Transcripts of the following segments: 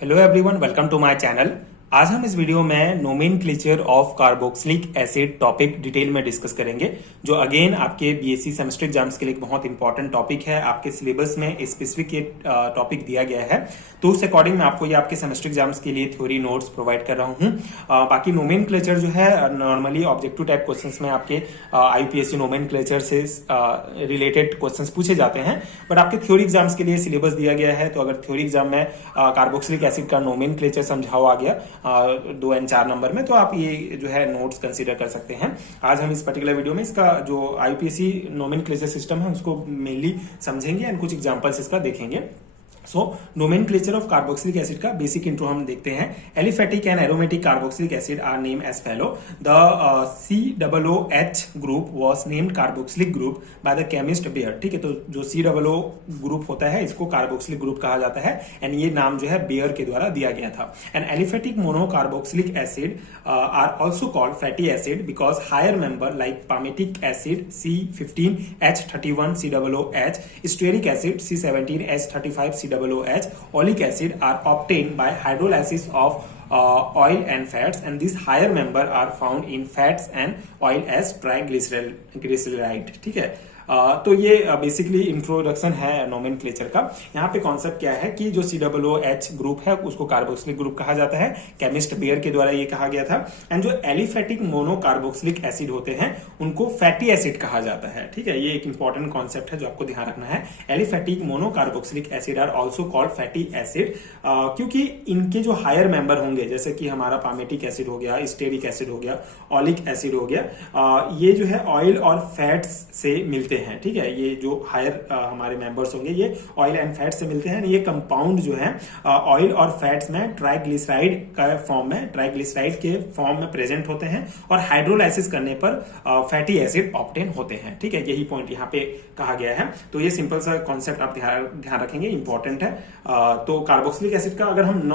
Hello everyone, welcome to my channel. आज हम इस वीडियो में nomenclature of carboxylic acid topic detail में डिस्कस करेंगे, जो अगेन आपके बीएससी सेमेस्टर एग्जाम्स के लिए एक बहुत इंपॉर्टेंट टॉपिक है। आपके सिलेबस में स्पेसिफिक ये टॉपिक दिया गया है, तो उस अकॉर्डिंग मैं आपको ये आपके सेमेस्टर एग्जाम्स के लिए थ्योरी नोट्स प्रोवाइड कर रहा हूँ। बाकी नोमेनक्लेचर जो है नॉर्मली ऑब्जेक्टिव टाइप क्वेश्चंस में आपके आईयूपीएससी नोमेनक्लेचर से रिलेटेड क्वेश्चंस पूछे जाते हैं, बट आपके थ्योरी एग्जाम्स के लिए सिलेबस दिया गया है। तो अगर थ्योरी एग्जाम में कार्बोक्सिलिक एसिड का नोमेनक्लेचर समझाओ आ गया 2 और 4 नंबर में, तो आप ये जो है नोट्स कंसीडर कर सकते हैं। आज हम इस पर्टिकुलर वीडियो में इसका जो आईयूपीएससी नोमेनक्लेचर सिस्टम है उसको मेनली समझेंगे एंड कुछ एग्जांपल्स इसका देखेंगे। So nomenclature of carboxylic acid का बेसिक इंट्रो हम देखते हैं। Aliphatic and aromatic carboxylic acid are named as follow. The COOH group was named carboxylic group by the chemist Baeyer. ठीक है, तो जो COO ग्रुप होता है इसको कार्बोक्सिलिक ग्रुप कहा जाता है एंड ये नाम जो है बेयर के द्वारा दिया गया था। And aliphatic mono carboxylic acid are also called fatty acid because higher member like palmitic acid C15H31 COOH, stearic acid C17H35 COOH, oleic acid are obtained by hydrolysis of oil and fats, and these higher member are found in fats and oil as triglyceride। ठीक है, तो ये basically introduction है nomenclature का। यहाँ पे concept क्या है कि जो COOH ग्रुप है उसको कार्बोक्सिलिक ग्रुप कहा जाता है, केमिस्ट बेयर के द्वारा ये कहा गया था। एंड जो एलिफेटिक मोनो कार्बोक्सिलिक एसिड होते हैं उनको फैटी एसिड कहा जाता है। ठीक है, ये एक इंपॉर्टेंट कॉन्सेप्ट है जो आपको ध्यान रखना है। Aliphatic mono carboxylic acid are also called fatty acid, क्योंकि इनके जो हायर मेंबर होंगे, जैसे कि हमारा पामेटिक एसिड हो गया, स्टेरिक एसिड हो गया, ऑलिक एसिड हो गया, ये जो है ऑयल और फैट्स से मिलते हैं। ठीक है, ये जो हायर हमारे मेंबर्स होंगे ये ऑयल एंड फैट से मिलते हैं। ये कंपाउंड जो है ऑयल और फैट्स में ट्राइग्लिसराइड का फॉर्म में, ट्राइग्लिसराइड के फॉर्म में प्रेजेंट होते हैं और हाइड्रोलाइसिस करने पर फैटी एसिड ऑब्टेन होते हैं। ठीक है, यही पॉइंट यहाँ पे कहा गया है। तो ये सिंपल सा कॉन्सेप्ट आप ध्यान रखेंगे, इंपॉर्टेंट है। तो कार्बोक्सिलिक एसिड का अगर हम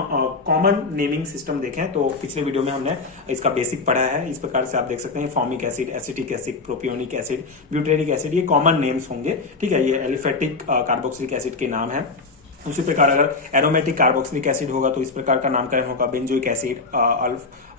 कॉमन नेमिंग सिस्टम देखें तो पिछले वीडियो में हमने इसका बेसिक पढ़ा है। इस प्रकार से आप देख सकते हैं formic acid, acetic acid, propionic acid, butyric acid, ये कॉमन नेम्स होंगे। ठीक है, ये एलिफेटिक कार्बोक्सिलिक एसिड के नाम है। उसी प्रकार अगर एरोमेटिक कार्बोक्सिलिक एसिड होगा तो इस प्रकार का नामकरण होगा benzoic acid,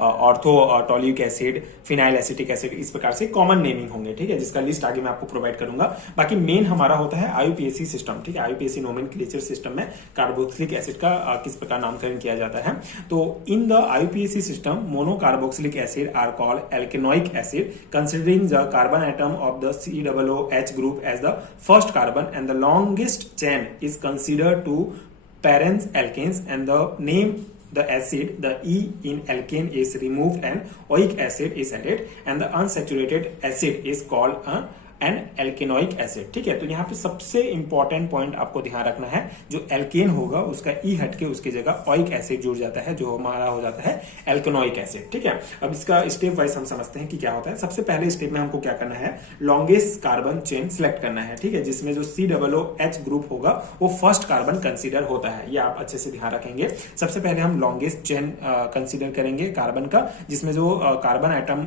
ortho toluic acid, phenyl acetic acid, इस प्रकार से कॉमन नेमिंग होंगे। ठीक है, जिसका लिस्ट आगे मैं आपको प्रोवाइड करूंगा। बाकी मेन हमारा होता है आईयूपीएससी सिस्टम। ठीक है, आईयूपीएससी नोमेनक्लेचर सिस्टम में कार्बोक्सिलिक एसिड का किस प्रकार नामकरण किया जाता है। तो in the IUPAC system mono carboxylic acid are called alkanoic acid considering the carbon atom of the COOH group as the first carbon, and the longest chain is considered to parent alkanes, and the name the acid, the E in alkane is removed and oic acid is added, and the unsaturated acid is called an alkanoic acid. ठीक है, तो यहाँ पे सबसे important point आपको ध्यान रखना है, जो एल्केन होगा उसका ई हटके उसकी जगह ऑइक एसिड जुड़ जाता है, जो हमारा हो जाता है एल्केनोइक एसिड। ठीक है, अब इसका स्टेप वाइज हम समझते हैं कि क्या होता है। सबसे पहले स्टेप में हमको क्या करना है, लॉन्गेस्ट कार्बन चेन सिलेक्ट करना है। ठीक है, जिसमें जो COOH ग्रुप होगा वो फर्स्ट कार्बन कंसिडर होता है, ये आप अच्छे से ध्यान रखेंगे। सबसे पहले हम लॉन्गेस्ट चेन कंसिडर करेंगे कार्बन का, जिसमें जो कार्बन एटम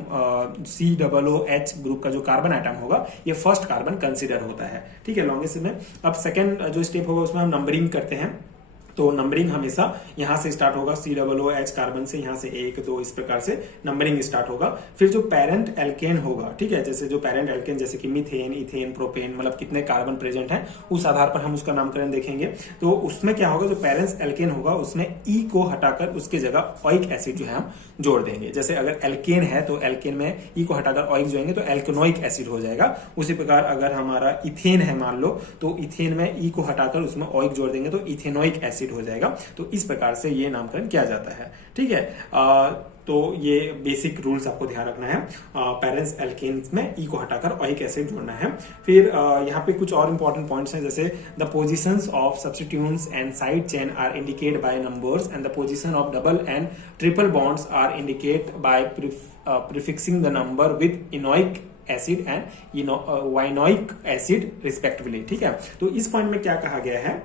COOH ग्रुप का जो कार्बन एटम होगा ये फर्स्ट कार्बन कंसीडर होता है। ठीक है, लॉन्गेस्ट में। अब सेकंड जो स्टेप होगा उसमें हम नंबरिंग करते हैं। तो नंबरिंग हमेशा यहां से स्टार्ट होगा, COOH कार्बन से, यहां से 1 2 इस प्रकार से नंबरिंग स्टार्ट होगा। फिर जो पेरेंट एल्केन होगा, ठीक है, जैसे जो पेरेंट एल्केन जैसे कि मीथेन, इथेन, प्रोपेन, मतलब कितने कार्बन प्रेजेंट हैं उस आधार पर हम उसका नामकरण देखेंगे। तो उसमें क्या होगा, जो पेरेंट एल्केन होगा उसमें ई को हटाकर उसकी जगह ऑइक एसिड जो है हम जोड़ देंगे। जैसे अगर एल्केन है तो एल्केन में ई को हटाकर ऑइक जोड़ेंगे तो एल्केनोइक एसिड हो जाएगा। उसी प्रकार अगर हमारा इथेन है मान लो, तो इथेन में ई को हटाकर उसमें ऑइक जोड़ देंगे तो इथेनोइक एसिड हो जाएगा। तो इस प्रकार से ये नामकरण किया जाता है। ठीक है, तो ये बेसिक रूल्स आपको ध्यान रखना है। पेरेंट्स एल्केन्स में ई को हटाकर ऑइक एसिड जोड़ना है। फिर यहाँ पे कुछ और इंपॉर्टेंट पॉइंट्स हैं, जैसे the positions of substituents and side chain are indicate by numbers, and the position of double and triple bonds are indicate by prefixing the number with enoic acid and ynoic acid respectively. ठीक है, तो इस point में क्या कहा गया है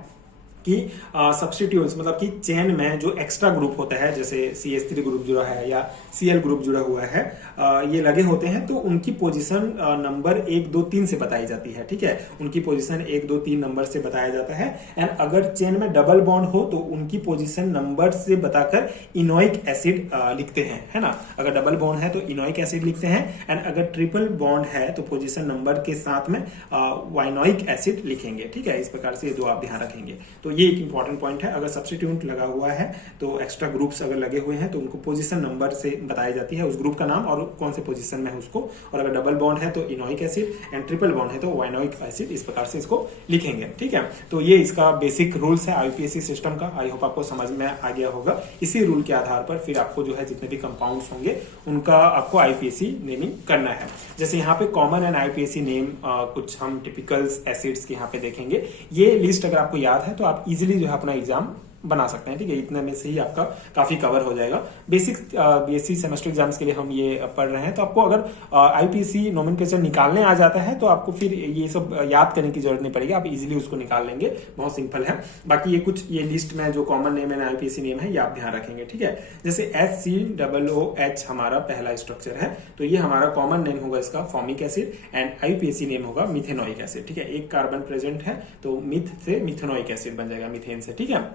कि सब्स्टिट्यूट्स मतलब कि चेन में जो एक्स्ट्रा ग्रुप होता है, जैसे CH3 ग्रुप जुड़ा है या Cl ग्रुप जुड़ा हुआ है, ये लगे होते हैं, तो उनकी पोजीशन नंबर 1 2 3 से बताई जाती है। ठीक है, उनकी पोजीशन 1 2 3 नंबर से बताया जाता है। एंड अगर चेन में डबल बॉन्ड हो तो उनकी पोजीशन नंबर से बताकर इनोइक एसिड लिखते हैं, है ना। अगर डबल बॉन्ड है तो इनोइक एसिड लिखते हैं, एंड अगर ट्रिपल बॉन्ड है तो पोजीशन नंबर के साथ में वाइनोइक एसिड लिखेंगे। ठीक है, इस प्रकार से ये दो आप ध्यान रखेंगे। तो ये एक इंपॉर्टेंट पॉइंट है। अगर सब्स्टिट्यूट लगा हुआ है तो एक्स्ट्रा ग्रुप्स अगर लगे हुए हैं तो उनको पोजीशन नंबर से बताई जाती है, उस ग्रुप का नाम और कौन से पोजीशन में है उसको। और अगर डबल बॉन्ड है तो इनोइक एसिड, एंड ट्रिपल बॉन्ड है तो वाइनोइक एसिड, इस प्रकार से इसको लिखेंगे। ठीक है, तो ये इसका बेसिक रूल्स है IUPAC सिस्टम का। आई होप आपको समझ में आ गया होगा। इसी रूल के आधार पर फिर आपको जो है जितने भी कंपाउंड्स होंगे उनका आपको IUPAC नेमिंग करना है। जैसे यहाँ पे कॉमन एंड IUPAC नेम कुछ हम टिपिकल्स एसिड्स के यहाँ पे देखेंगे। ये लिस्ट अगर आपको याद है तो आप इजीली जो है अपना एग्जाम बना सकते हैं। ठीक है, इतने में से ही आपका काफी कवर हो जाएगा। बेसिक BSc सेमेस्टर एग्जाम्स के लिए हम ये पढ़ रहे हैं, तो आपको अगर IUPAC नोमेनक्लेचर निकालने आ जाता है तो आपको फिर ये सब याद करने की जरूरत नहीं पड़ेगी, आप इजीली उसको निकाल लेंगे। बहुत सिंपल है। बाकी ये लिस्ट में जो कॉमन नेम है IUPAC नेम है ये आप ध्यान रखेंगे। ठीक है, जैसे HCOOH हमारा पहला स्ट्रक्चर है, तो ये हमारा कॉमन नेम होगा इसका formic acid, and IUPAC name होगा मिथेनोइक एसिड। ठीक है, एक कार्बन प्रेजेंट है तो मिथ से मिथेनोइक एसिड बन जाएगा, मिथेन से। ठीक है,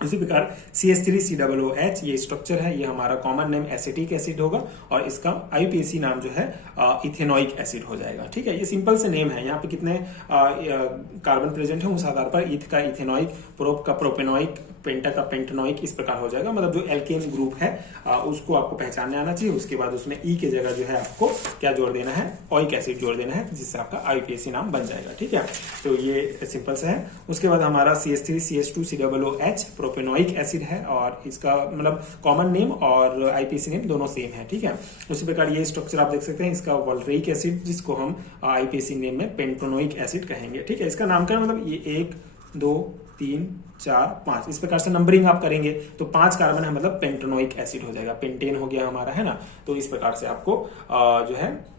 इसी प्रकार CH3COOH ये स्ट्रक्चर है, ये हमारा कॉमन नेम एसिटिक एसिड होगा, और इसका IUPAC नाम जो है इथेनोइक एसिड हो जाएगा। ठीक है, ये सिंपल से नेम है। यहाँ पे कितने कार्बन प्रेजेंट है उस आधार पर ईथ का इथेनोइक, प्रोप का प्रोपेनोइक, पेंटा का पेंटेनोइक, इस प्रकार हो जाएगा। मतलब जो एल्केन ग्रुप है उसको आपको पहचानने आना चाहिए। उसके बाद उसमें ई के जगह जो है आपको क्या जोड़ देना है, ओइक एसिड जोड़ देना है, जिससे आपका IUPAC नाम बन जाएगा। ठीक है, तो ये सिंपल से है। उसके बाद हमारा CH3CH2COOH प्रोपेनोइक एसिड है, और इसका मतलब कॉमन नेम और IUPAC नेम दोनों सेम है। ठीक है, उसी प्रकार ये स्ट्रक्चर आप देख सकते हैं, इसका वोल्ट्रिक एसिड, जिसको हम IUPAC नेम में पेंटोनोइक एसिड कहेंगे। ठीक है, इसका नामकरण मतलब ये 1 2 3 4 5 इस प्रकार से नंबरिंग आप करेंगे तो 5 कार्बन है, मतलब पेंटेनोइक एसिड हो जाएगा। पेंटेन हो गया हमारा, है ना। तो इस प्रकार से आपको जो है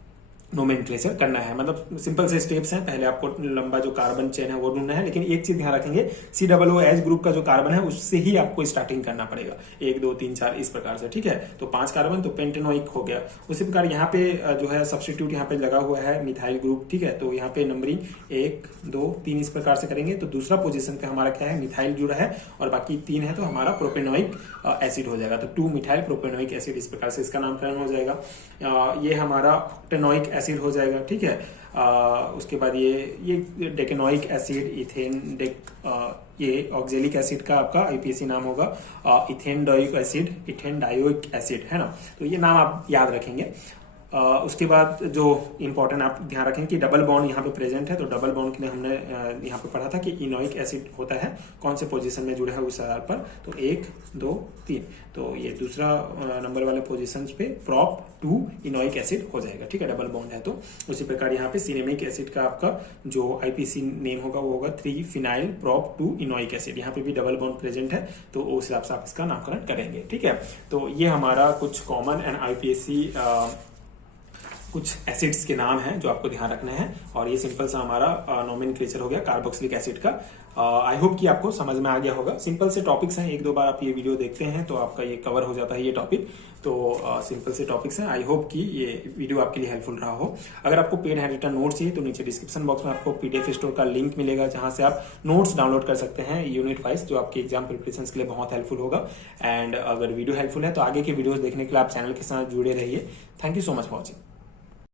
नोमेनक्लेचर करना है। मतलब सिंपल से स्टेप्स हैं। पहले आपको लंबा जो कार्बन चेन है वो ढूंढना है, लेकिन एक चीज ध्यान रखेंगे, COOH ग्रुप का जो कार्बन है उससे ही आपको स्टार्टिंग करना पड़ेगा। 1 2 3 4 इस प्रकार से। ठीक है, तो 5 कार्बन तो पेंटेनोइक हो गया। उसी प्रकार यहाँ पे जो है सब्स्टिट्यूट यहाँ पे लगा हुआ है मिथाइल ग्रुप। ठीक है, तो यहाँ पे नंबरिंग 1 2 3 इस प्रकार से करेंगे तो दूसरा पोजीशन पे हमारा क्या है, मिथाइल जुड़ा है, और बाकी 3 है तो हमारा प्रोपेनोइक एसिड हो जाएगा। तो 2 मिथाइल प्रोपेनोइक एसिड, इस प्रकार से इसका नामकरण हो जाएगा। ये हमारा ऑक्टेनोइक एसिड हो जाएगा। ठीक है, उसके बाद ये डेकेनोइक एसिड, इथेन ये ऑक्जेलिक एसिड का आपका IUPAC नाम होगा ethane dioic acid, ethane dioic acid, है ना। तो ये नाम आप याद रखेंगे। उसके बाद जो इंपॉर्टेंट आप ध्यान रखें कि डबल बॉन्ड यहाँ पे प्रेजेंट है, तो डबल बॉन्ड के लिए हमने यहाँ पे पढ़ा था कि इनोइक एसिड होता है कौन से पोजीशन में जुड़ा है उस आधार पर। तो 1 2 3, तो ये दूसरा नंबर वाले पोजीशन पे प्रोप 2 इनोइक एसिड हो जाएगा। ठीक है, डबल बॉन्ड है तो। उसी प्रकार यहाँ पे सिनेमिक एसिड का आपका जो IUPAC नेम होगा वो होगा 3 फिनाइल प्रोप 2 इनोइक एसिड। यहाँ पे भी डबल बॉन्ड प्रेजेंट है तो उस हिसाब से आप इसका नामकरण करेंगे। ठीक है, तो ये हमारा कुछ कॉमन एंड IUPAC कुछ एसिड्स के नाम हैं जो आपको ध्यान रखना है, और ये सिंपल सा हमारा नोमेनक्लेचर हो गया कार्बोक्सिलिक एसिड का। आई होप कि आपको समझ में आ गया होगा। सिंपल से टॉपिक्स हैं, 1 2 बार आप ये वीडियो देखते हैं तो आपका ये कवर हो जाता है ये टॉपिक। तो सिंपल से टॉपिक्स हैं। आई होप कि ये वीडियो आपके लिए हेल्पफुल रहा हो। अगर आपको पेड हैंड रिटन नोट्स चाहिए तो नीचे डिस्क्रिप्शन बॉक्स में आपको PDF स्टोर का लिंक मिलेगा, जहां से आप नोट्स डाउनलोड कर सकते हैं यूनिट वाइज, जो आपके एग्जाम प्रिपरेशन के लिए बहुत हेल्पफुल होगा। एंड अगर वीडियो हेल्पफुल है तो आगे के वीडियोज देखने के लिए आप चैनल के साथ जुड़े रहिए। Thank you so much for watching.